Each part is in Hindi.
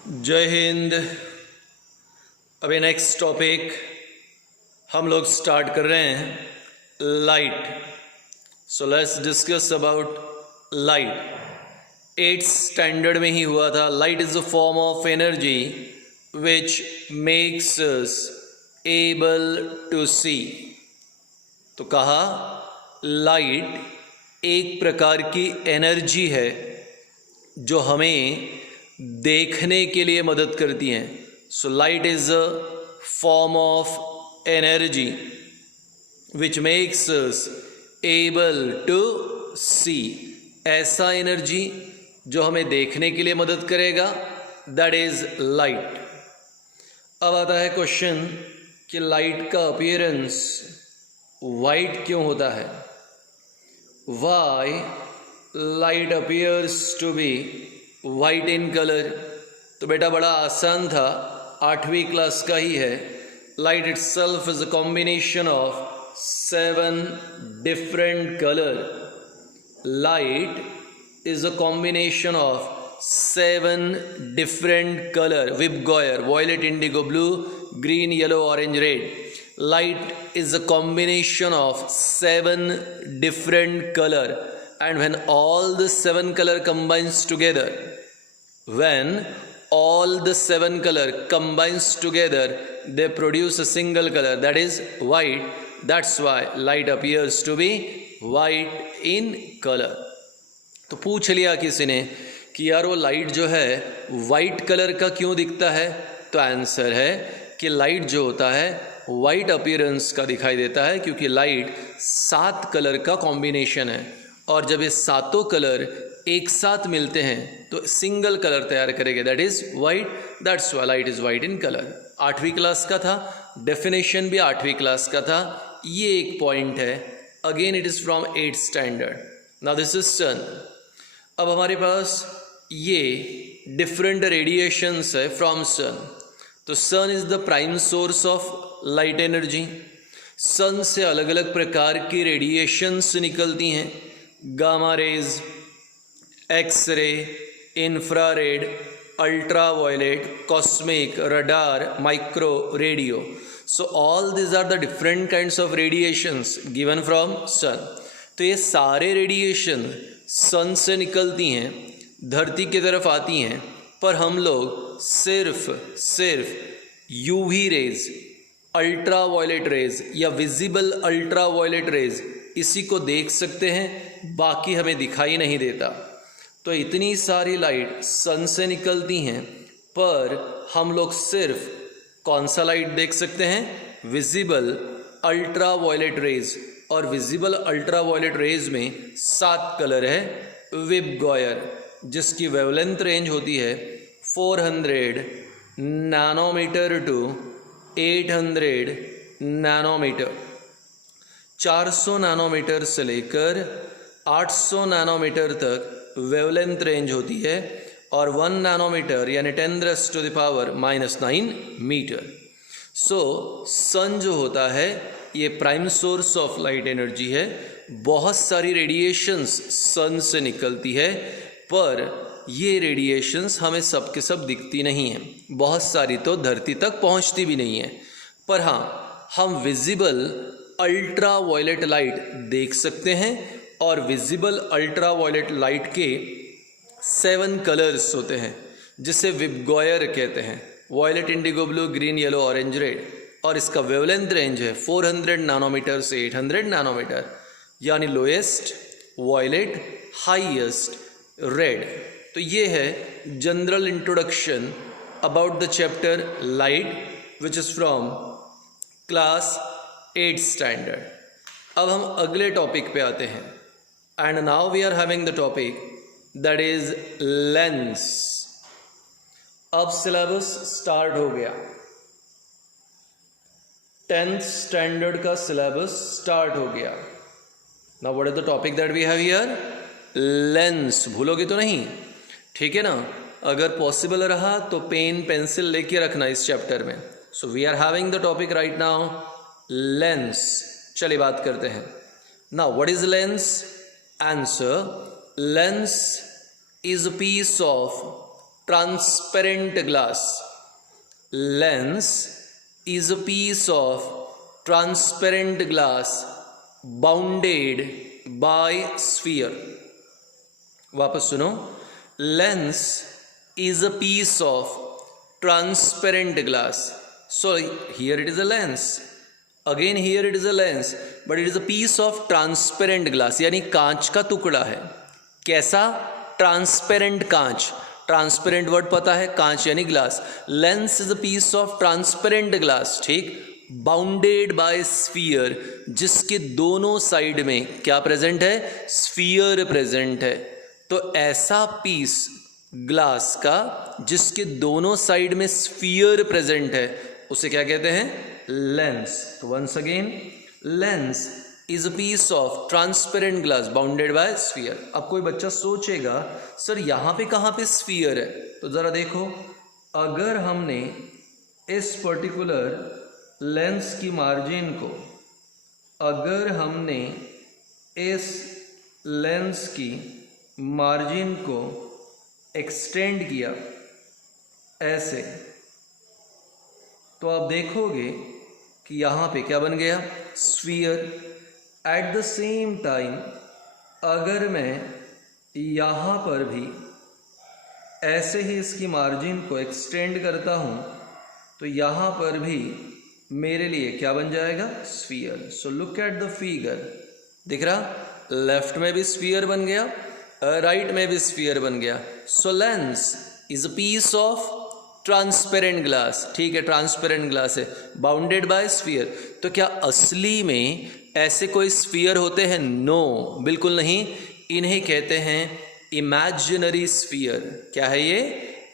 जय हिंद। अभी नेक्स्ट टॉपिक हम लोग स्टार्ट कर रहे हैं light. So let's discuss about light. 8th standard में ही हुआ था। Light is a form of energy which makes us able to see. तो कहा लाइट एक प्रकार की एनर्जी है जो हमें देखने के लिए मदद करती हैं। So light is a form of energy which makes us able to see. ऐसा एनर्जी जो हमें देखने के लिए मदद करेगा, दैट इज लाइट। अब आता है क्वेश्चन कि लाइट का अपीयरेंस वाइट क्यों होता है। Why light appears to be white in colour. तो बेटा बड़ा आसान था, 8वीं क्लास का ही है। Light itself is a combination of 7 different colour. Light is a combination of 7 different colour. VIBGYOR, violet, indigo, blue, green, yellow, orange, red. Light is a combination of 7 different color, and when all the 7 color combines together, they produce a single color, that is white. That's why light appears to be white in color. तो पूछ लिया किसी ने कि यार वो लाइट जो है वाइट कलर का क्यों दिखता है, तो आंसर है कि लाइट जो होता है वाइट अपीयरेंस का दिखाई देता है, क्योंकि लाइट 7 कलर का कॉम्बिनेशन है, और जब ये सातों कलर एक साथ मिलते हैं तो सिंगल कलर तैयार करेंगे, that is white. That's why light is white in colour. 8वीं क्लास का था, डेफिनेशन भी 8वीं क्लास का था। ये एक पॉइंट है। Again it is from 8th standard. Now this is sun. अब हमारे पास ये डिफरेंट रेडिएशंस है फ्रॉम सन। तो sun is the prime source of light energy. Sun से अलग अलग प्रकार की रेडिएशंस निकलती हैं, gamma rays, X ray, infrared, ultraviolet, cosmic, radar, micro, radio. So all this are the different kinds of radiations given from sun. तो ये सारे रेडिएशन सन से निकलती हैं, धरती की तरफ आती हैं, पर हम लोग सिर्फ यूवी रेज, अल्ट्रावायलेट रेज या विजिबल अल्ट्रावायलेट रेज इसी को देख सकते हैं, बाकी हमें दिखाई नहीं देता। तो इतनी सारी लाइट सन से निकलती हैं, पर हम लोग सिर्फ कौन सा लाइट देख सकते हैं, विजिबल अल्ट्रावायलेट रेज। और विजिबल अल्ट्रावायलेट रेज में 7 कलर है। विबगॉयर, जिसकी वेवलेंथ रेंज होती है 400 नैनोमीटर टू 800 नैनोमीटर। 400 नैनोमीटर से लेकर 800 नैनोमीटर तक वेवलेंथ रेंज होती है, और 1 नैनोमीटर यानी 10⁻⁻⁹ मीटर। सो सन जो होता है ये prime source of light energy है। बहुत सारी रेडिएशंस सन से निकलती है, पर ये रेडिएशंस हमें सब के सब दिखती नहीं हैं। बहुत सारी तो धरती तक पहुंचती भी नहीं है, पर हाँ हम विजिबल अल्ट्रावायलेट लाइट देख सकते हैं। और विजिबल अल्ट्रावायलेट लाइट के 7 कलर्स होते हैं, जिसे विबगॉयर कहते हैं। Violet, indigo, blue, green, yellow, orange, red. और इसका वेवलेंथ रेंज है 400 नैनोमीटर से 800 नैनोमीटर, यानी लोएस्ट वॉयलेट, हाईएस्ट रेड। तो ये है general introduction about the chapter light, which is from class 8th standard. अब हम अगले टॉपिक पे आते हैं, and now we are having the topic that is lens. अब सिलेबस स्टार्ट हो गया, 10th स्टैंडर्ड का सिलेबस स्टार्ट हो गया। Now what is the topic that we have here, lens. भूलोगे तो नहीं, ठीक है ना। अगर पॉसिबल रहा तो पेन पेंसिल लेके रखना इस चैप्टर में। So we are having the topic right now, lens. चलिए बात करते हैं। Now what is lens? Answer, lens is a piece of transparent glass. Lens is a piece of transparent glass bounded by sphere. वापस सुनो. Lens is a piece of transparent glass. So here it is a lens. Again here it is a lens, but it is a piece of transparent glass. यानी कांच का टुकड़ा है. कैसा? ट्रांसपेरेंट कांच. ट्रांसपेरेंट वर्ड पता है, कांच यानी glass. Lens is a piece of transparent glass. ठीक. बाउंडेड बाय स्फीयर, जिसके दोनों साइड में क्या प्रेजेंट है? स्फीयर प्रेजेंट है. तो ऐसा पीस ग्लास का जिसके दोनों साइड में स्फीयर प्रेजेंट है, उसे क्या कहते हैं? लेंस. तो once again, lens is a piece of transparent glass bounded by sphere. अब कोई बच्चा सोचेगा सर यहाँ पे कहाँ पे स्फीयर है? तो ज़रा देखो, अगर हमने इस पर्टिकुलर लेंस की मार्जिन को, अगर हमने इस लेंस की मार्जिन को एक्सटेंड किया ऐसे, तो आप देखोगे कि यहाँ पे क्या बन गया? Sphere. At the same time अगर मैं यहाँ पर भी ऐसे ही इसकी मार्जिन को एक्सटेंड करता हूँ, तो यहाँ पर भी मेरे लिए क्या बन जाएगा? Sphere. So look at the figure. दिख रहा? लेफ्ट में भी स्फीयर बन गया, राइट में भी स्फीयर बन गया. So lens is a piece of transparent glass. ठीक है, ट्रांसपेरेंट ग्लास है, बाउंडेड बाय स्फीयर. तो क्या असली में ऐसे कोई स्फीयर होते हैं? नो, बिल्कुल नहीं. इन्हें कहते हैं इमेजिनरी स्फीयर. क्या है ये?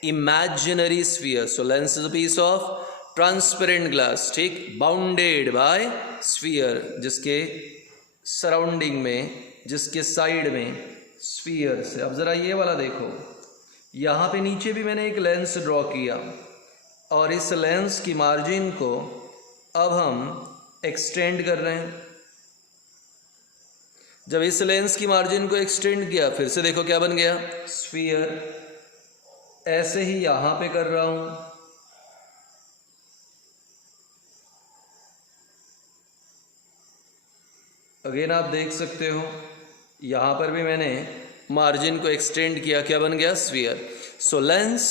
Imaginary sphere. So lens is a piece of transparent glass. ठीक, बाउंडेड बाय स्फीयर, जिसके सराउंडिंग में, जिसके साइड में स्फीयर से. अब जरा ये वाला देखो, यहाँ पे नीचे भी मैंने एक लेंस ड्रॉ किया, और इस लेंस की मार्जिन को अब हम एक्सटेंड कर रहे हैं. जब इस लेंस की मार्जिन को एक्सटेंड किया, फिर से देखो क्या बन गया? स्फीयर. ऐसे ही यहाँ पे कर रहा हूँ. अगेन आप देख सकते हो, यहाँ पर भी मैंने मार्जिन को एक्सटेंड किया, क्या बन गया? Sphere. So lens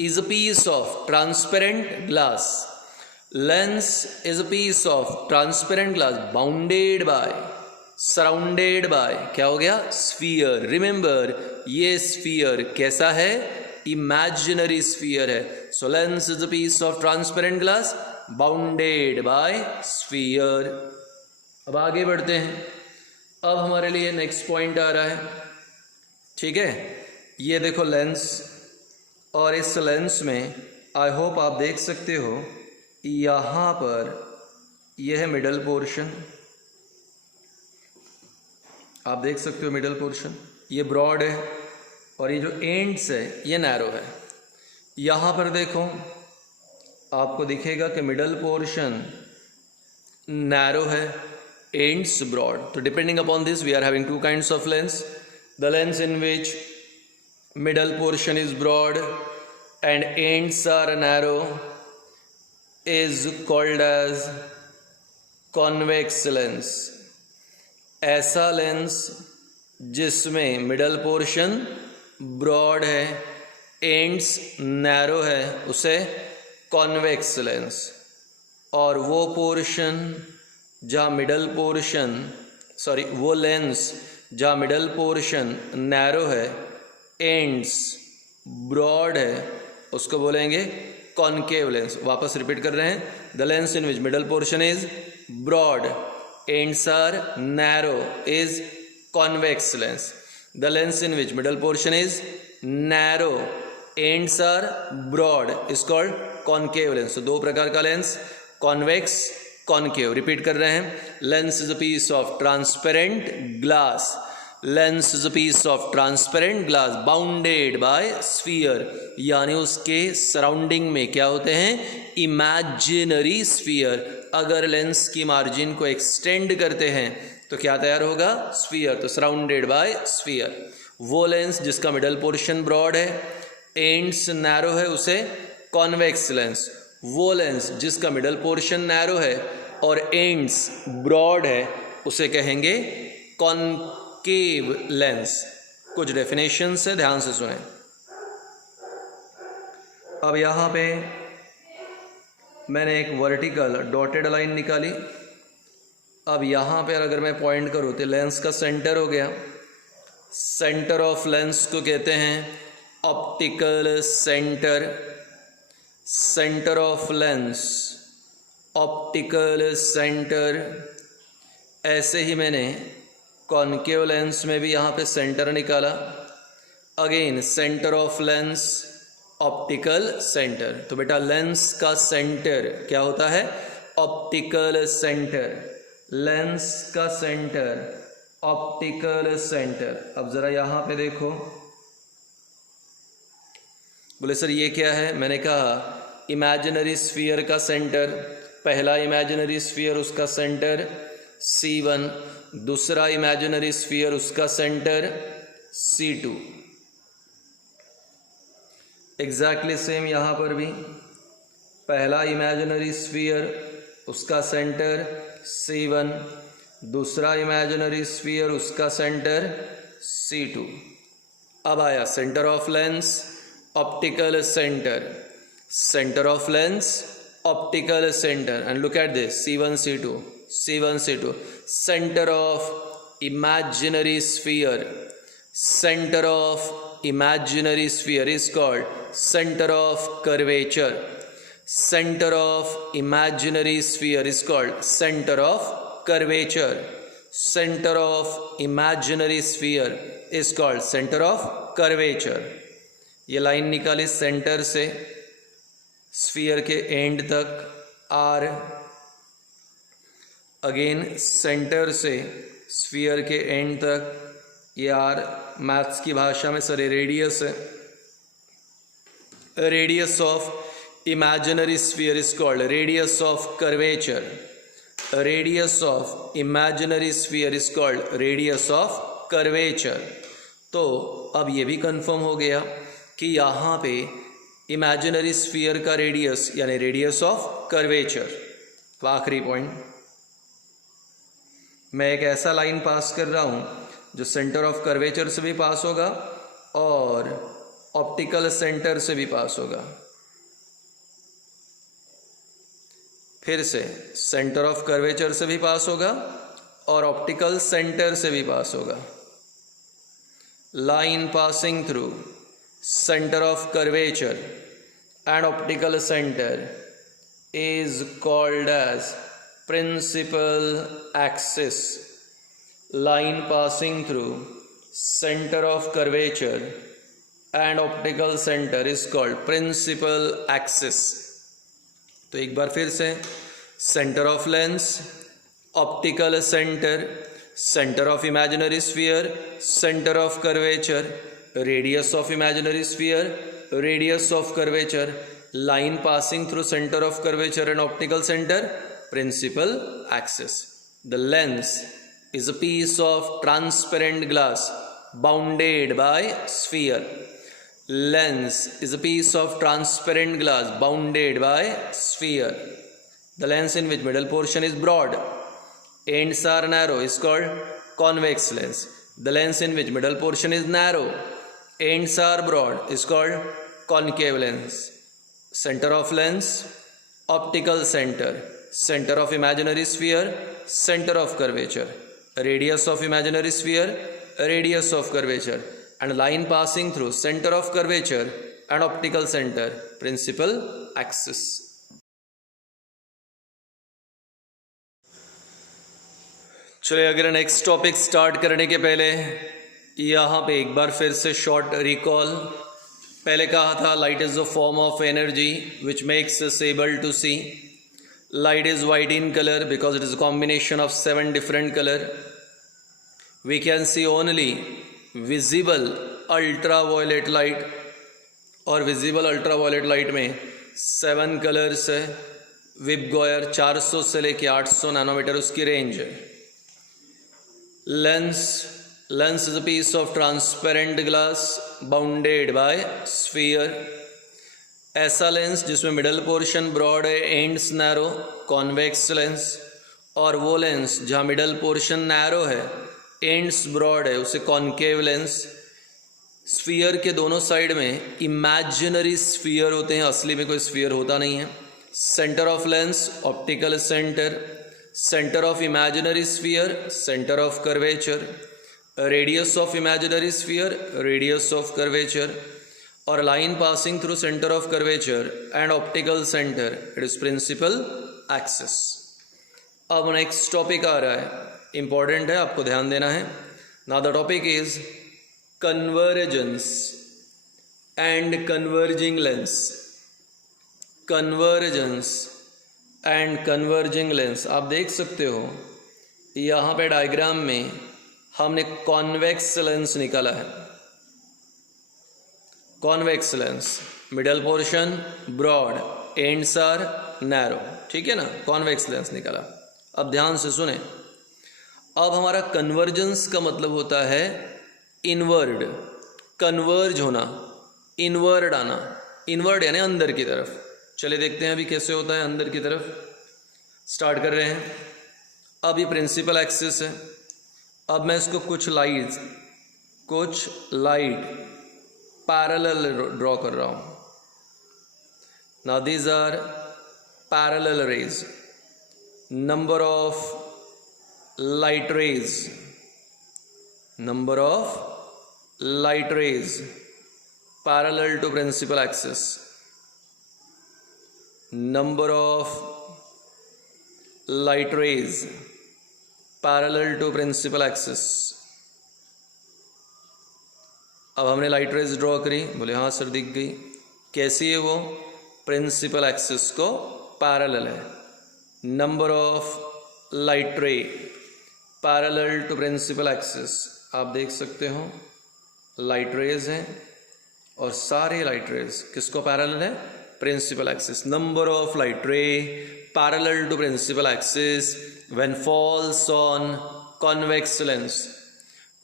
is a piece of transparent glass. Lens is a piece of transparent glass bounded by, surrounded by, क्या हो गया? स्फीयर. रिमेंबर, ये स्फीयर कैसा है? इमेजिनरी स्फीयर है. So lens is a piece of transparent glass bounded by sphere. अब आगे बढ़ते हैं. अब हमारे लिए नेक्स्ट पॉइंट आ रहा है. ठीक है, ये देखो लेंस, और इस लेंस में आई होप आप देख सकते हो, यहाँ पर यह है मिडल पोर्शन. आप देख सकते हो मिडल पोर्शन, ये ब्रॉड है, और ये जो एंड्स है ये नैरो है. यहाँ पर देखो, आपको दिखेगा कि मिडल पोर्शन नैरो है, एंड्स ब्रॉड. तो depending upon this we are having two kinds of lens. The lens in which middle portion is broad and ends are narrow is called as convex lens. ऐसा लेंस जिसमें मिडल पोर्शन ब्रॉड है, एंड्स नैरो है, उसे कॉन्वेक्स लेंस. और वो पोर्शन जहाँ मिडल पोर्शन, सॉरी वो लेंस जहाँ मिडल पोर्शन नैरो है, एंड्स ब्रॉड है, उसको बोलेंगे कॉनकेव लेंस. वापस रिपीट कर रहे हैं. The lens in which middle portion is broad, ends are narrow is convex lens. The lens in which middle portion is narrow, ends are broad is called concave lens. तो दो प्रकार का लेंस, कॉन्वेक्स, कॉनकेव. रिपीट कर रहे हैं. Lens is a piece of transparent glass. Lens is a piece of transparent glass bounded by sphere, यानी उसके सराउंडिंग में क्या होते हैं? Imaginary sphere. अगर लेंस की मार्जिन को एक्सटेंड करते हैं तो क्या तैयार होगा? स्फीयर. तो सराउंडेड बाय स्फीयर. वो लेंस जिसका मिडल पोर्शन ब्रॉड है, एंड्स नैरो है उसे कॉन्वेक्स लेंस, वो लेंस जिसका मिडल पोर्शन नैरो है और एंड्स ब्रॉड है उसे कहेंगे कॉनकेव लेंस। कुछ डेफिनेशंस है, ध्यान से सुने। अब यहाँ पे मैंने एक वर्टिकल डॉटेड लाइन निकाली। अब यहाँ पे अगर मैं पॉइंट करूँ तो लेंस का सेंटर हो गया। सेंटर ऑफ लेंस को कहते हैं optical centre. Centre of lens optical centre. ऐसे ही मैंने कॉनकेव लेंस में भी यहाँ पे सेंटर निकाला। Again centre of lens optical centre. तो बेटा लेंस का सेंटर क्या होता है? Optical centre. लेंस का सेंटर ऑप्टिकल सेंटर। अब ज़रा यहाँ पे देखो, बोले सर ये क्या है? मैंने कहा इमेजिनरी स्फीयर का सेंटर, पहला इमेजिनरी स्फीयर उसका सेंटर C1, दूसरा इमेजिनरी स्फीयर उसका सेंटर C2। एग्जैक्टली सेम यहाँ पर भी पहला इमेजिनरी स्फीयर उसका सेंटर C1, दूसरा इमेजिनरी स्फीयर उसका सेंटर C2। अब आया centre of lens optical centre, centre of lens optical centre, and look at this C1 C2 C1 C2। Centre of imaginary sphere, centre of imaginary sphere is called center of curvature. Center of imaginary sphere is called center of curvature. Center of imaginary sphere is called center of curvature. ये लाइन निकाली सेंटर से स्फीयर के एंड तक R, अगेन सेंटर से स्फीयर के एंड तक ये R, मैथ्स की भाषा में सर रेडियस है। Radius of imaginary sphere is called radius of curvature. Radius of imaginary sphere is called radius of curvature. तो अब ये भी कंफर्म हो गया कि यहाँ पे इमेजिनरी स्फीयर का रेडियस यानी रेडियस ऑफ कर्वेचर। आखिरी पॉइंट, मैं एक ऐसा लाइन पास कर रहा हूँ जो सेंटर ऑफ कर्वेचर से भी पास होगा और ऑप्टिकल सेंटर से भी पास होगा। फिर से सेंटर ऑफ कर्वेचर से भी पास होगा और ऑप्टिकल सेंटर से भी पास होगा। Line passing through centre of curvature and optical centre is called as principal axis. Line passing through center of curvature and optical center is called principal axis. तो एक बार फिर से center of lens, optical center, center of imaginary sphere, center of curvature, radius of imaginary sphere, radius of curvature, line passing through center of curvature and optical center, principal axis. The lens is a piece of transparent glass bounded by sphere. Lens is a piece of transparent glass bounded by sphere. The lens in which middle portion is broad, ends are narrow is called convex lens. The lens in which middle portion is narrow, ends are broad is called concave lens. Center of lens, optical center, center of imaginary sphere, center of curvature, radius of imaginary sphere, radius of curvature, and line passing through center of curvature and optical center, principal axis. चलिए अगर नेक्स्ट टॉपिक स्टार्ट करने के पहले यहाँ पे एक बार फिर से शॉर्ट रिकॉल। पहले कहा था light is a form of energy which makes us able to see. Light is white in colour because it is a combination of 7 different colour. We can see only visible ultraviolet light, और विजिबल अल्ट्रावायलेट लाइट में 7 कलर्स है। विबगॉयर 400 से लेके 800 नैनोमीटर उसकी रेंज है। Lens is a piece of transparent glass bounded by sphere. ऐसा लेंस जिसमें मिडल पोर्शन ब्रॉड है, एंड्स नैरो, कॉन्वेक्स लेंस। और वो लेंस जहाँ मिडल पोर्शन नैरो है, एंड्स ब्रॉड है, उसे कॉन्केव लेंस। स्फीयर के दोनों साइड में इमेजिनरी स्फीयर होते हैं, असली में कोई स्फीयर होता नहीं है। Centre of lens optical centre, centre of imaginary sphere centre of curvature, radius of imaginary sphere radius of curvature, और line passing through centre of curvature and optical centre, it is principal axis. अब नेक्स्ट टॉपिक आ रहा है, इंपॉर्टेंट है, आपको ध्यान देना है। Now the topic is convergence and converging lens. Convergence and converging lens, आप देख सकते हो यहाँ पे डायग्राम में हमने कॉन्वेक्स लेंस निकाला है। Convex lens, middle portion broad, ends are narrow, ठीक है ना, कॉन्वेक्स लेंस निकाला। अब ध्यान से सुने, अब हमारा कन्वर्जेंस का मतलब होता है इनवर्ड, कन्वर्ज होना, इनवर्ड आना, इनवर्ड यानी अंदर की तरफ। चलिए देखते हैं अभी कैसे होता है अंदर की तरफ। स्टार्ट कर रहे हैं। अब ये प्रिंसिपल एक्सिस है। अब मैं इसको कुछ लाइट पैरेलल ड्रॉ कर रहा हूँ। Now these are parallel rays, number of light rays, number of light rays parallel to principal axis, number of light rays parallel to principal axis। अब हमने लाइट रेज ड्रॉ करी, बोले हाँ सर दिख गई। कैसी है वो? प्रिंसिपल एक्सिस को पैरेलल है। Number of light ray parallel to principal axis, आप देख सकते हो लाइट रेज हैं और सारे लाइट रेज किसको पैरेलल है? Principal axis. Number of light ray parallel to principal axis when falls on convex lens.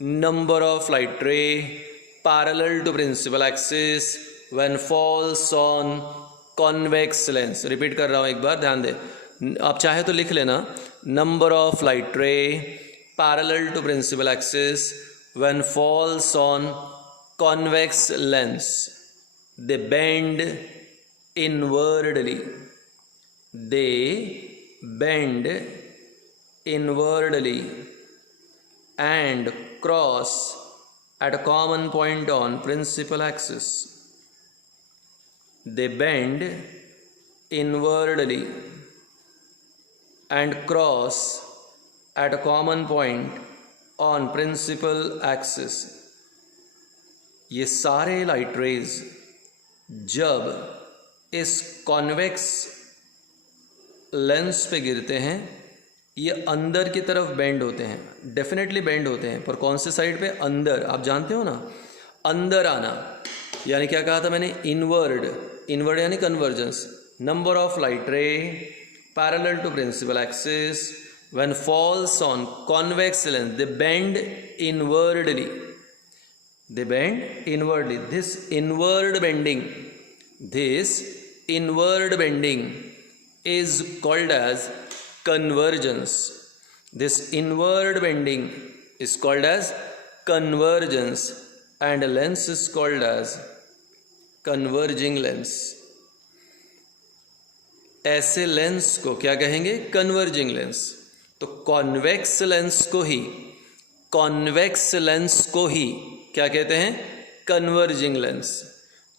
Number of light ray parallel to principal axis when falls on convex lens. Repeat कर रहा हूँ एक बार, ध्यान दे। आप चाहे तो लिख लेना, नंबर ऑफ लाइट रे parallel to principal axis when falls on convex lens, they bend inwardly, they bend inwardly and cross at a common point on principal axis. They bend inwardly and cross at a common point on principal axis। ये सारे लाइट रेज जब इस कॉन्वेक्स लेंस पे गिरते हैं, ये अंदर की तरफ बेंड होते हैं, डेफिनेटली बेंड होते हैं, पर कौन से साइड पे? अंदर। आप जानते हो ना, अंदर आना, यानी क्या कहा था मैंने? इनवर्ड। इनवर्ड यानी convergence. Number of light ray parallel to principal axis when falls on convex lens, they bend inwardly, they bend inwardly। This inward bending is called as convergence। This inward bending is called as convergence and a lens is called as converging lens। ऐसे लेंस को क्या कहेंगे? Converging lens. तो कॉन्वेक्स लेंस को ही क्या कहते हैं? Converging lens.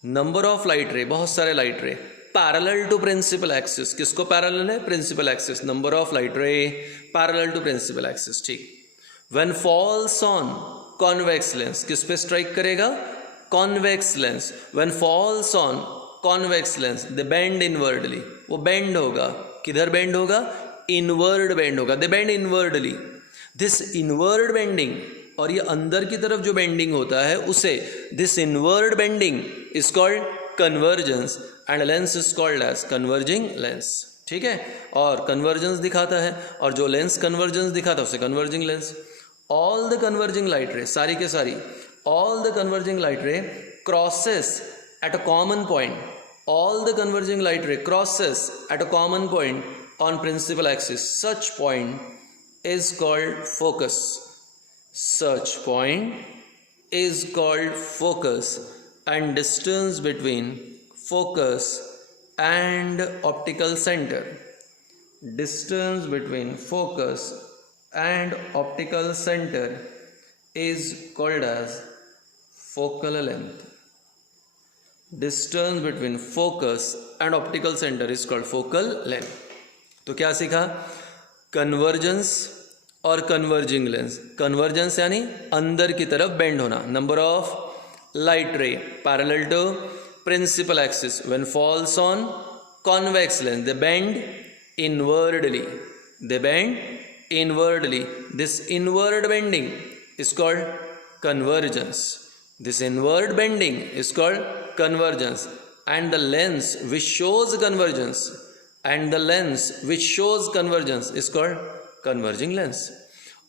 Number of light ray, बहुत सारे light ray, parallel to principal axis. किसको पैरेलल है? Principal axis. Number of light ray parallel to principal axis, ठीक। When falls on convex lens, किस पे स्ट्राइक करेगा? Convex lens. When falls on convex lens, they bend inwardly, वो बेंड होगा। किधर बेंड होगा? इनवर्ड बेंड होगा। They bend inwardly. This inward bending, और ये अंदर की तरफ जो बेंडिंग होता है उसे, this inward bending is called convergence and lens is called as converging lens, ठीक है। और कन्वर्जेंस दिखाता है, और जो लेंस कन्वर्जेंस दिखाता है उसे converging lens. All the converging light रे, सारी के सारी all the converging light ray crosses at a common point. All the converging light ray crosses at a common point on principal axis. Such point is called focus. Such point is called focus, and distance between focus and optical center. Distance between focus and optical center is called as focal length. Distance between focus and optical center is called focal length. तो क्या सीखा? कन्वर्जेंस और कन्वर्जिंग लेंस. कन्वर्जेंस यानी अंदर की तरफ बेंड होना. Number of light ray parallel to principal axis when falls on convex lens they bend inwardly. They bend inwardly. This inward bending is called convergence. This inward bending is called convergence. And the lens which shows convergence is called converging lens.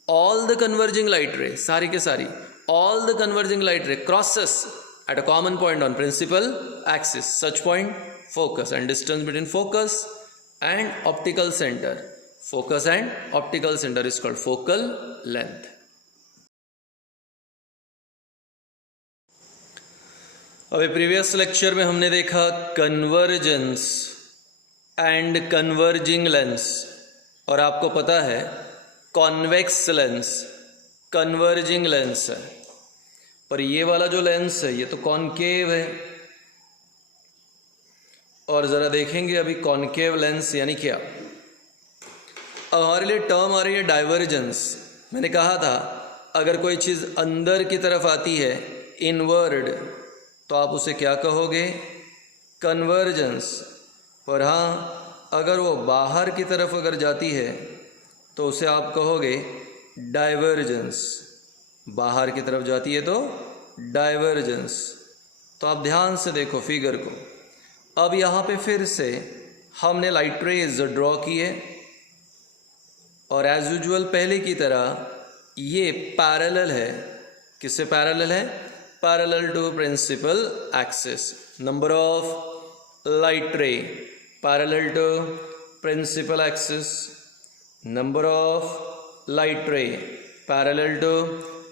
All the converging light ray, सारी के सारी, all the converging light ray crosses at a common point on principal axis. Such point focus, and distance between focus and optical center. Focus and optical center is called focal length. अभी प्रीवियस लेक्चर में हमने देखा कन्वर्जेंस एंड कन्वर्जिंग लेंस, और आपको पता है कॉन्वेक्स लेंस कन्वर्जिंग लेंस है, पर ये वाला जो लेंस है ये तो कॉनकेव है. और ज़रा देखेंगे अभी कॉनकेव लेंस यानी क्या. अब हमारे लिए टर्म आ रही है डाइवर्जेंस. मैंने कहा था अगर कोई चीज़ अंदर की तरफ आती है इनवर्ड तो आप उसे क्या कहोगे? कन्वर्जेंस. पर हाँ, अगर वो बाहर की तरफ अगर जाती है तो उसे आप कहोगे डाइवर्जेंस. बाहर की तरफ जाती है तो डाइवर्जेंस. तो आप ध्यान से देखो फिगर को. अब यहाँ पे फिर से हमने लाइट रेज ड्रॉ किए और एज यूजुअल पहले की तरह ये पैरेलल है. किससे पैरेलल है? Parallel to principal axis. Number of light ray parallel to principal axis. Number of light ray parallel to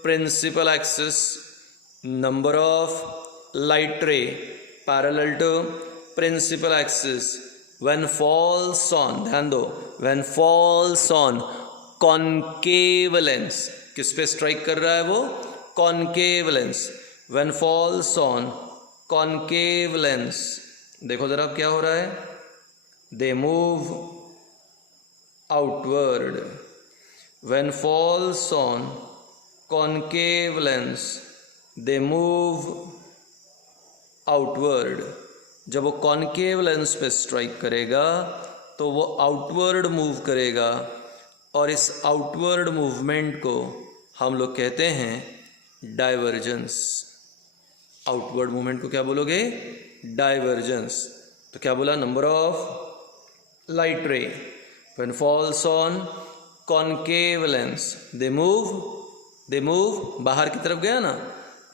principal axis. Number of light ray parallel to principal axis when falls on, ध्यान दो, when falls on concave lens. किस पे स्ट्राइक कर रहा है वो? Concave lens. When falls on concave lens, देखो जरा क्या हो रहा है? They move outward. When falls on concave lens they move outward. जब वो कॉनकेव लेंस पे स्ट्राइक करेगा तो वो आउटवर्ड मूव करेगा, और इस आउटवर्ड मूवमेंट को हम लोग कहते हैं डाइवर्जेंस. आउटवर्ड मूवमेंट को क्या बोलोगे? डाइवर्जेंस. तो क्या बोला? नंबर ऑफ लाइट रे when falls on concave lens they move, बाहर की तरफ गया ना,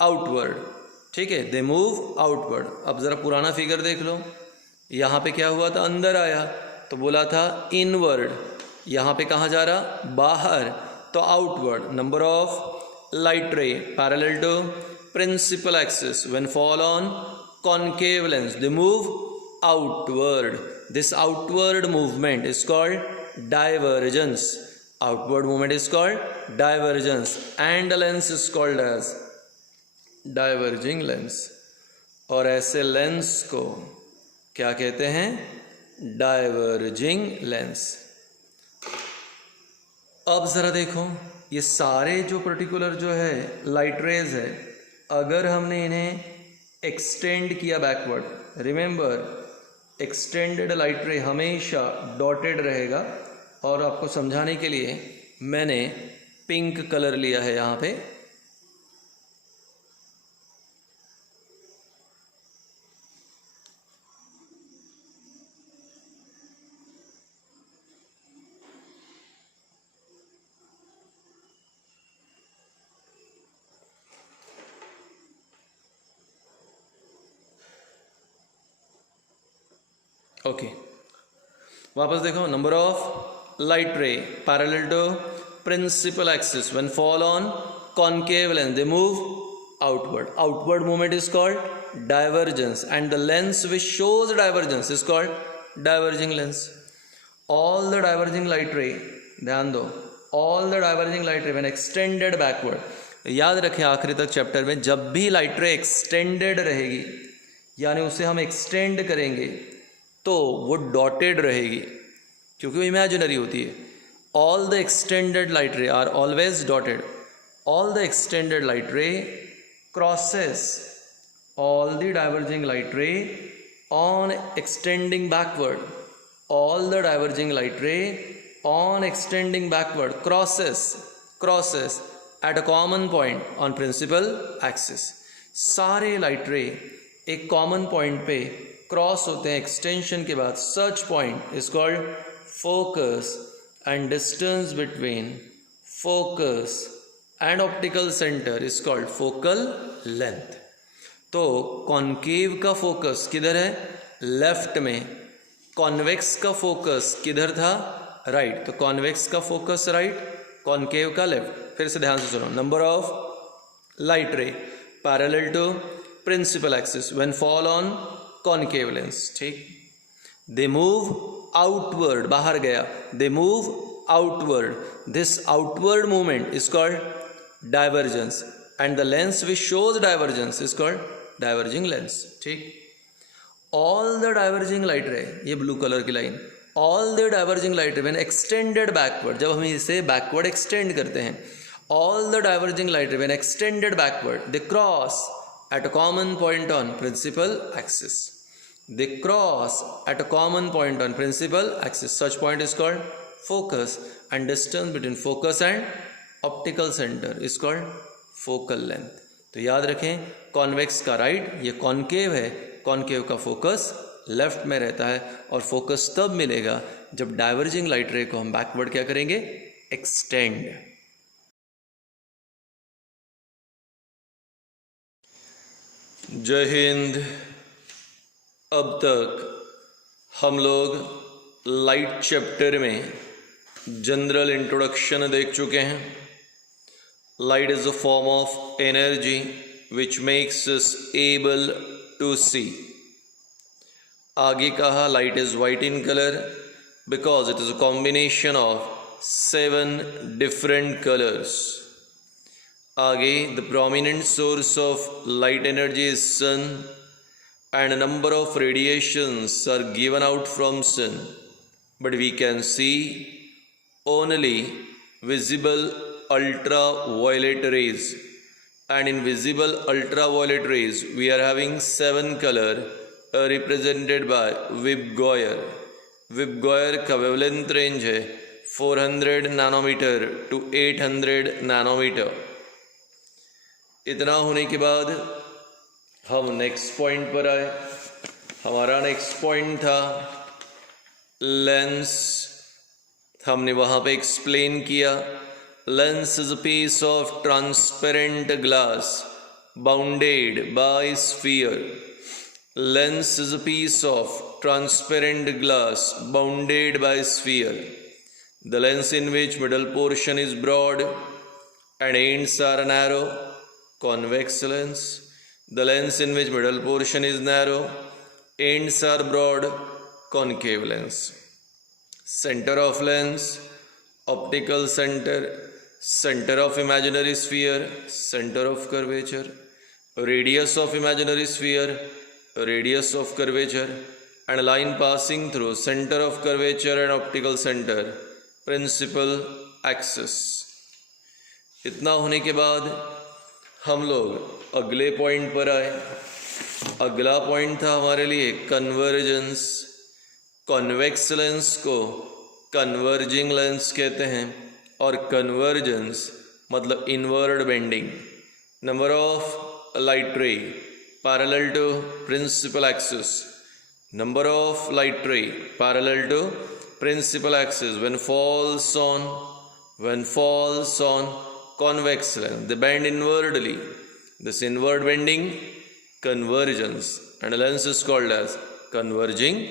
आउटवर्ड. ठीक है, दे मूव आउटवर्ड. अब ज़रा पुराना फिगर देख लो. यहाँ पे क्या हुआ था? अंदर आया तो बोला था इनवर्ड. यहाँ पे कहाँ जा रहा? बाहर, तो outward. Number of light ray parallel to principal axis when fall on concave lens they move outward. This outward movement is called divergence. Outward movement is called divergence, and the lens is called as diverging lens. और ऐसे लेंस को क्या कहते हैं? Diverging lens. अब ज़रा देखो, ये सारे जो पर्टिकुलर जो है लाइट रेज है, अगर हमने इन्हें एक्सटेंड किया बैकवर्ड, रिमेंबर एक्सटेंडेड लाइट रे हमेशा डॉटेड रहेगा. और आपको समझाने के लिए मैंने पिंक कलर लिया है यहाँ पे. ओके, वापस देखो, number of light ray parallel to principal axis when fall on concave lens they move outward. Outward movement is called divergence, and the lens which shows divergence is called diverging lens. All the diverging light ray, ध्यान दो, all the diverging light ray when extended backward, याद रखें आखिरी तक चैप्टर में जब भी लाइट रे एक्सटेंडेड रहेगी यानी उसे हम एक्सटेंड करेंगे तो वो डॉटेड रहेगी क्योंकि वो इमेजिनरी होती है. All the extended light ray are always dotted. All the extended light ray crosses all the diverging light ray on extending backward. All the diverging light ray on extending backward crosses at a common point on principal axis. सारे लाइट रे एक कॉमन पॉइंट पे क्रॉस होते हैं एक्सटेंशन के बाद. Such point is called focus and distance between focus and optical centre is called focal length. तो कॉन्केव का फोकस किधर है? लेफ्ट में. कॉन्वेक्स का फोकस किधर था? राइट. तो कॉन्वेक्स का फोकस राइट, कॉन्केव का लेफ्ट. फिर से ध्यान से सुनो. Number of light ray parallel to principal axis when fall on concave lens. ठीक. दे मूव आउटवर्ड, बाहर गया. They move outward. This outward movement is called divergence, and the lens which shows divergence is called diverging lens. ठीक. all the diverging light ray, ये ब्लू कलर की line, all the diverging light ray when extended backward, जब हम इसे backward extend करते हैं, all the diverging light ray when extended backward they cross at a common point on principal axis. They cross at a common point on principal axis. Such point is called focus, and distance between focus and optical centre is called focal length. तो याद रखें, कॉन्वेक्स का राइट, ये कॉन्केव है, कॉन्केव का फोकस लेफ्ट में रहता है. और फोकस तब मिलेगा जब डाइवर्जिंग लाइट रे को हम बैकवर्ड क्या करेंगे? एक्सटेंड. जय हिंद. अब तक हम लोग लाइट चैप्टर में जनरल इंट्रोडक्शन देख चुके हैं. Light is a form of energy which makes us able to see. आगे कहा light is white in color because it is a combination of 7 different colors. आगे the prominent source of light energy is sun, and a number of radiations are given out from sun, but we can see only visible ultraviolet rays, and in visible ultraviolet rays we are having 7 color represented by Vibgeuer. Vibgeuer का वेवलेंथ रेंज है 400 नैनोमीटर टू 800 नैनोमीटर. इतना होने के बाद हम नेक्स्ट पॉइंट पर आए. हमारा नेक्स्ट पॉइंट था लेंस. हमने वहाँ पे एक्सप्लेन किया lens is a piece of transparent glass bounded by sphere. Lens is a piece of transparent glass bounded by sphere. The lens in which middle portion is broad and ends are narrow, convex lens. The lens in which middle portion is narrow, ends are broad, concave lens. Center of lens, optical center, center of imaginary sphere, center of curvature, radius of imaginary sphere, radius of curvature, and line passing through center of curvature and optical center, principal axis. इतना होने के बाद हम लोग अगले पॉइंट पर आए. अगला पॉइंट था हमारे लिए कन्वर्जेंस. कॉन्वेक्स लेंस को कन्वर्जिंग लेंस कहते हैं और कन्वर्जेंस मतलब inward bending. Number of light ray parallel to principal axis. Number of light ray parallel to principal axis when falls on convex lens, they bend inwardly. This inward bending convergence, and a lens is called as converging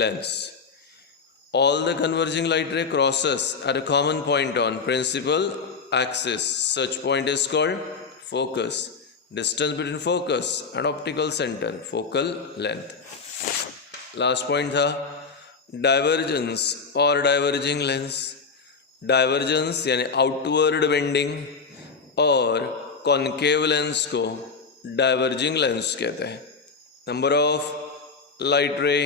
lens. All the converging light ray crosses at a common point on principal axis. Such point is called focus. Distance between focus and optical center, focal length. Last point था divergence और diverging lens. Divergence यानी outward bending और concave lens को diverging lens कहते हैं. Number of light ray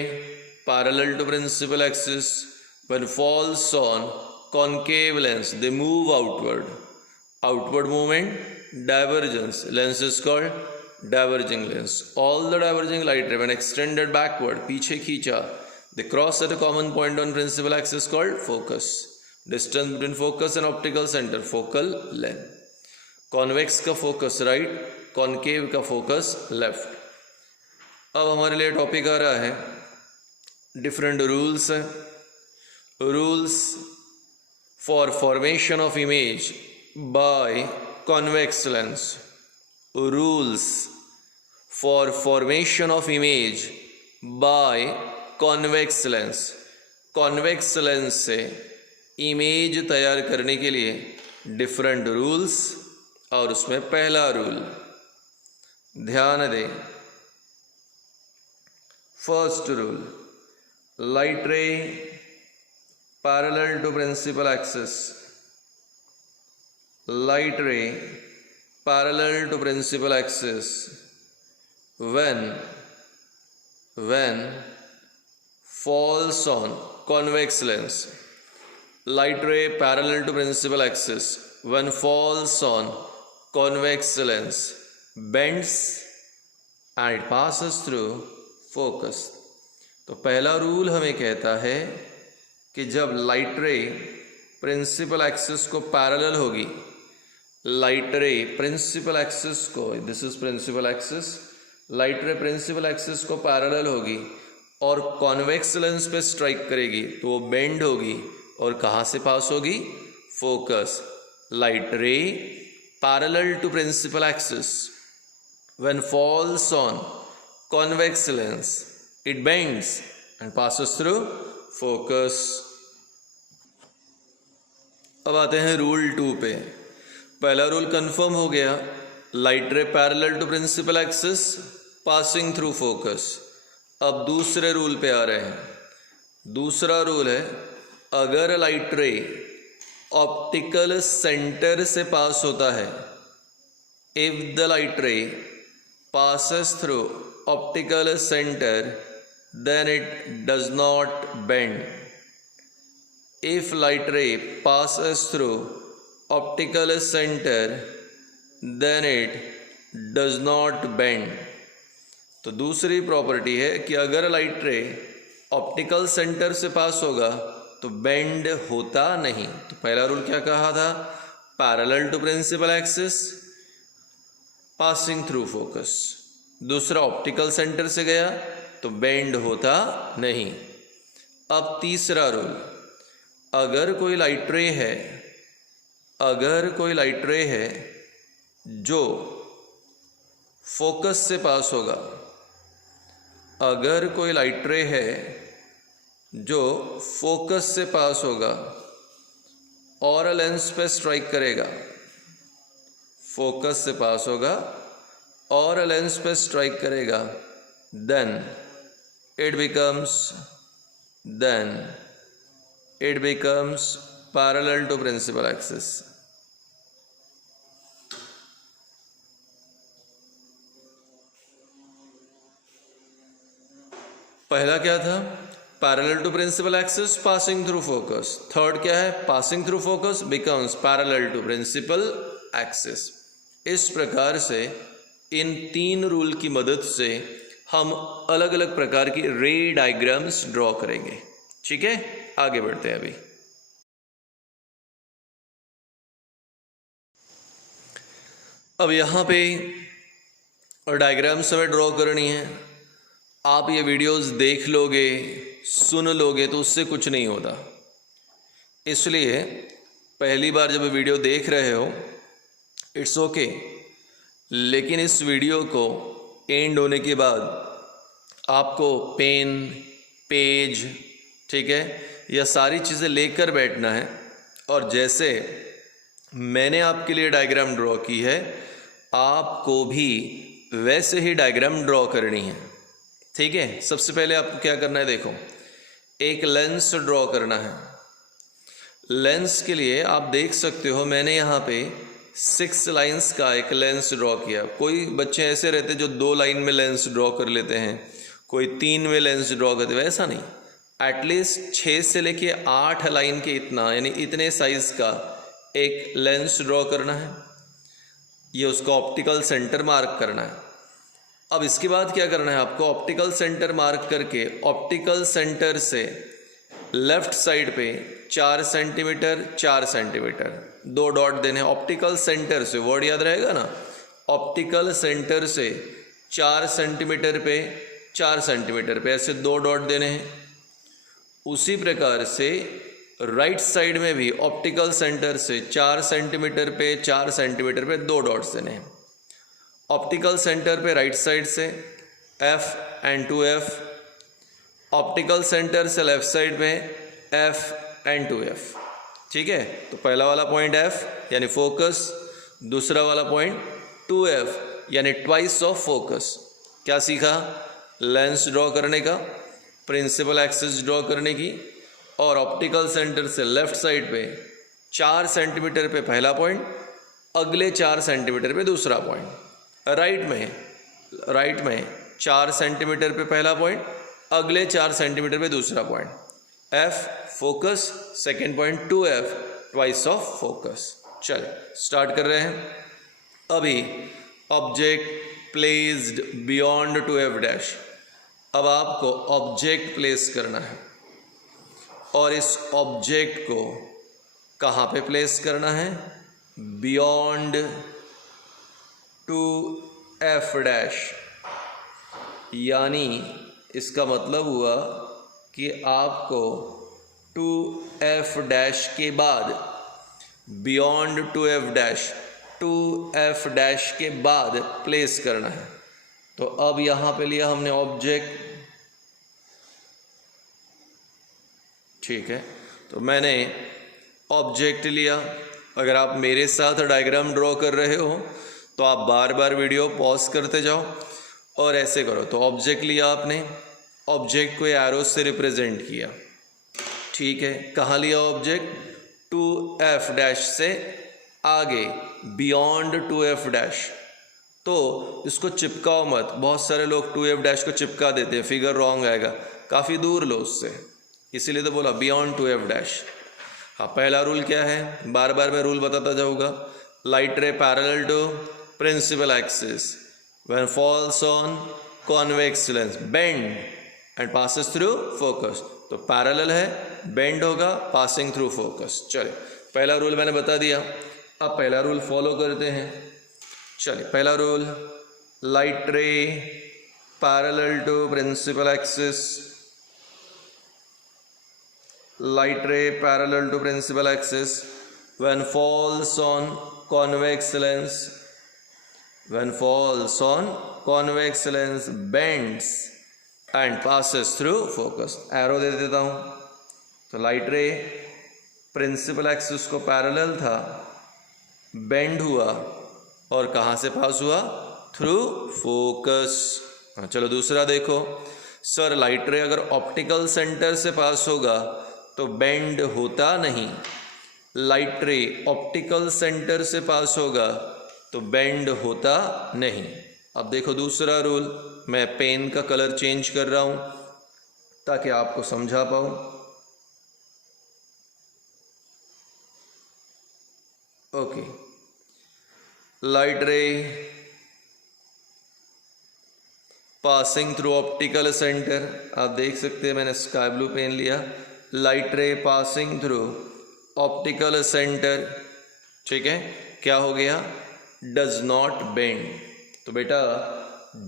parallel to principal axis when falls on concave lens, they move outward. Outward movement, divergence. Lens is called diverging lens. All the diverging light ray when extended backward, पीछे खींचा, they cross at a common point on principal axis called focus. Distance between focus and optical center, focal length. Convex का focus right, concave का focus left. अब हमारे लिए टॉपिक आ रहा है डिफरेंट रूल्स हैं. Rules for formation of image by convex lens. Rules for formation of image by convex lens. Convex lens से इमेज तैयार करने के लिए डिफरेंट रूल्स, और उसमें पहला रूल ध्यान दें. First rule, light ray parallel to principal axis. Light ray parallel to principal axis when falls on convex lens. Light ray parallel to principal axis when falls on convex lens bends and it passes through focus. तो पहला रूल हमें कहता है कि जब लाइट रे प्रिंसिपल एक्सिस को पैरेलल होगी, लाइट रे प्रिंसिपल एक्सिस को, this is principal axis, light ray principal axis को पैरेलल होगी और कॉन्वेक्स लेंस पे स्ट्राइक करेगी तो वो बेंड होगी और कहाँ से पास होगी? Focus. Light ray parallel to principal axis when falls on convex lens it bends and passes through focus. अब आते हैं रूल 2 पे. पहला रूल कंफर्म हो गया, light ray parallel to principal axis passing through focus. अब दूसरे रूल पे आ रहे हैं. दूसरा रूल है, अगर लाइट रे ऑप्टिकल सेंटर से पास होता है, इफ द लाइट रे passes through optical center, then it does not bend. If light ray passes through optical center, then it does not bend. तो दूसरी प्रॉपर्टी है कि अगर लाइट रे ऑप्टिकल सेंटर से पास होगा तो बेंड होता नहीं. तो पहला रूल क्या कहा था? Parallel to principal axis passing through focus. दूसरा ऑप्टिकल सेंटर से गया तो बेंड होता नहीं. अब तीसरा रूल, अगर कोई लाइट रे है, अगर कोई लाइट रे है जो फोकस से पास होगा, अगर कोई लाइट रे है जो फोकस से पास होगा और लेंस पे स्ट्राइक करेगा, फोकस से पास होगा और लेंस पे स्ट्राइक करेगा, then it becomes parallel to principal axis. पहला क्या था? Parallel to principal axis passing through focus. Third क्या है? Passing through focus becomes parallel to principal axis. इस प्रकार से इन 3 रूल की मदद से हम अलग अलग प्रकार की रे डायग्राम्स ड्रॉ करेंगे. ठीक है, आगे बढ़ते हैं. अभी अब यहाँ पे डायग्राम्स हमें ड्रॉ करनी है. आप ये वीडियोस देख लोगे, सुन लोगे तो उससे कुछ नहीं होता. इसलिए पहली बार जब वीडियो देख रहे हो इट्स ओके, लेकिन इस वीडियो को एंड होने के बाद आपको पेन, पेज, ठीक है, यह सारी चीज़ें लेकर बैठना है और जैसे मैंने आपके लिए डायग्राम ड्रॉ की है आपको भी वैसे ही डायग्राम ड्रॉ करनी है, ठीक है। सबसे पहले आपको क्या करना है, देखो एक लेंस ड्रॉ करना है। लेंस के लिए आप देख सकते हो मैंने यहाँ पे 6 लाइंस का एक लेंस ड्रॉ किया। कोई बच्चे ऐसे रहते जो 2 लाइन में लेंस ड्रॉ कर लेते हैं, कोई 3 में लेंस ड्रॉ करते, वैसा नहीं, एटलीस्ट 6 से लेके 8 लाइन के इतना, यानी इतने साइज का एक लेंस ड्रॉ करना है। ये उसको ऑप्टिकल सेंटर मार्क करना है। अब इसके बाद क्या करना है आपको, ऑप्टिकल सेंटर मार्क करके ऑप्टिकल सेंटर से लेफ्ट साइड पे 4 सेंटीमीटर 4 सेंटीमीटर 2 डॉट देने हैं। ऑप्टिकल सेंटर से, वर्ड याद रहेगा ना, ऑप्टिकल सेंटर से 4 सेंटीमीटर पे 4 सेंटीमीटर पे ऐसे 2 डॉट देने हैं। उसी प्रकार से राइट साइड में भी ऑप्टिकल सेंटर से 4 सेंटीमीटर पे 4 सेंटीमीटर पे 2 डॉट्स देने हैं। ऑप्टिकल सेंटर पे राइट साइड से F and 2F, optical centre से लेफ्ट साइड में F and 2F, ठीक है। तो पहला वाला पॉइंट F यानी फोकस, दूसरा वाला पॉइंट 2F यानी ट्वाइस ऑफ फोकस। क्या सीखा, लेंस ड्रॉ करने का, प्रिंसिपल एक्सिस ड्रॉ करने की, और ऑप्टिकल सेंटर से लेफ्ट साइड पे 4 सेंटीमीटर पे पहला पॉइंट, अगले 4 सेंटीमीटर पे दूसरा पॉइंट। राइट में 4 सेंटीमीटर पे पहला पॉइंट, अगले 4 सेंटीमीटर पे दूसरा point. F focus, second point 2F twice of focus. चलिए स्टार्ट कर रहे हैं। अभी object placed beyond 2F dash. अब आपको ऑब्जेक्ट प्लेस करना है और इस ऑब्जेक्ट को कहाँ पे प्लेस करना है, बियॉन्ड 2F डैश, यानी इसका मतलब हुआ कि आपको 2F डैश के बाद, beyond 2F dash, 2F dash के बाद प्लेस करना है। तो अब यहाँ पे लिया हमने ऑब्जेक्ट, ठीक है। तो मैंने ऑब्जेक्ट लिया। अगर आप मेरे साथ डायग्राम ड्रॉ कर रहे हो तो आप बार बार वीडियो पॉज करते जाओ और ऐसे करो। तो ऑब्जेक्ट लिया आपने, ऑब्जेक्ट को एरो से रिप्रेजेंट किया, ठीक है। कहाँ लिया ऑब्जेक्ट, 2F डैश से आगे, बियॉन्ड 2F डैश। तो इसको चिपकाओ मत, बहुत सारे लोग 2F डैश को चिपका देते हैं, फिगर रॉन्ग आएगा, काफ़ी दूर लो उससे, इसीलिए तो बोला बियॉन्ड 2F डैश। हाँ, पहला रूल क्या है, बार बार मैं रूल बताता जाऊँगा। Light ray parallel to principal axis when falls on convex lens bend and passes through focus. तो पैरेलल है, बेंड होगा, पासिंग थ्रू फोकस। चलिए पहला रूल मैंने बता दिया, अब पहला रूल फॉलो करते हैं। चलिए पहला rule, light ray parallel to principal axis, light ray parallel to principal axis when falls on convex lens, when falls on convex lens bends and passes through focus। Arrow दे देता हूँ। तो लाइट रे प्रिंसिपल एक्सिस को पैरेलल था, बेंड हुआ और कहाँ से पास हुआ, थ्रू फोकस। चलो दूसरा देखो, सर लाइट रे अगर ऑप्टिकल सेंटर से पास होगा तो बेंड होता नहीं, लाइट रे ऑप्टिकल सेंटर से पास होगा तो बेंड होता नहीं। अब देखो दूसरा रूल, मैं पेन का कलर चेंज कर रहा हूँ ताकि आपको समझा पाऊँ। ओके, लाइट रे पासिंग थ्रू ऑप्टिकल सेंटर, आप देख सकते हैं मैंने स्काई ब्लू पेन लिया। लाइट रे पासिंग थ्रू ऑप्टिकल सेंटर, ठीक है, क्या हो गया, डज नॉट बेंड। तो बेटा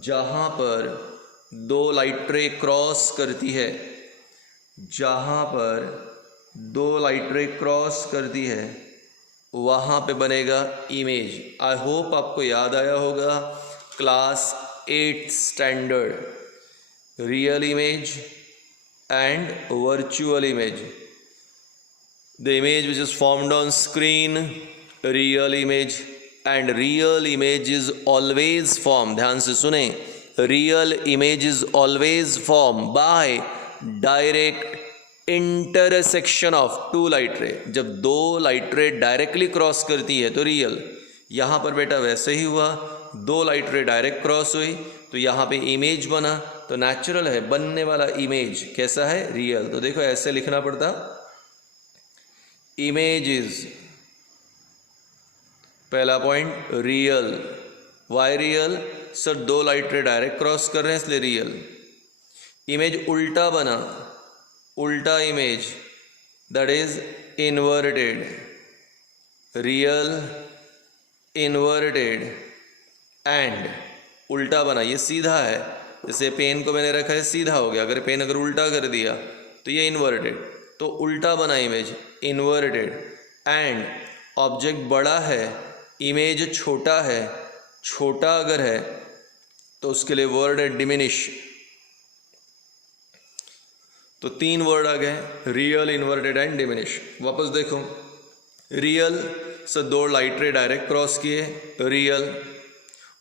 जहाँ पर 2 लाइट रे क्रॉस करती है, जहाँ पर 2 लाइट रे क्रॉस करती है वहाँ पे बनेगा इमेज। आई होप आपको याद आया होगा class 8 standard real image and virtual image. The image which is formed on screen, real image, and real image is always formed, ध्यान से सुने, real image is always formed by direct intersection of two light ray. जब दो लाइट रे डायरेक्टली क्रॉस करती है तो रियल. यहाँ पर बेटा वैसे ही हुआ, दो लाइट रे डायरेक्ट क्रॉस हुई तो यहाँ पे इमेज बना, तो नेचुरल है, बनने वाला इमेज कैसा है, रियल. तो देखो ऐसे लिखना पड़ता, इमेज इज, पहला point real. Why real? Sir दो लाइट रे डायरेक्ट क्रॉस कर रहे हैं इसलिए रियल. इमेज उल्टा बना, उल्टा image, that is inverted. Real, inverted, and उल्टा बना, ये सीधा है, जैसे पेन को मैंने रखा है सीधा हो गया, अगर पेन अगर उल्टा कर दिया तो ये इन्वर्टेड, तो उल्टा बना इमेज, इन्वर्टेड. एंड ऑब्जेक्ट बड़ा है, इमेज छोटा है, छोटा अगर है तो उसके लिए वर्ड है डिमिनिश. तो तीन वर्ड आ गए, रियल, इन्वर्टेड एंड डिमिनिश. वापस देखो, रियल से दो लाइट रे डायरेक्ट क्रॉस किए, रियल,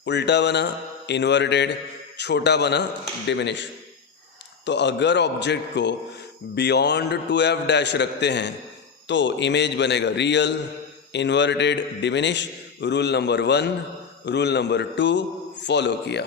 उल्टा बना इन्वर्टेड, छोटा बना डिमिनिश. तो अगर ऑब्जेक्ट को बियॉन्ड 2f डैश रखते हैं तो इमेज बनेगा real, inverted, diminish. Rule number 1, rule number 2 follow किया.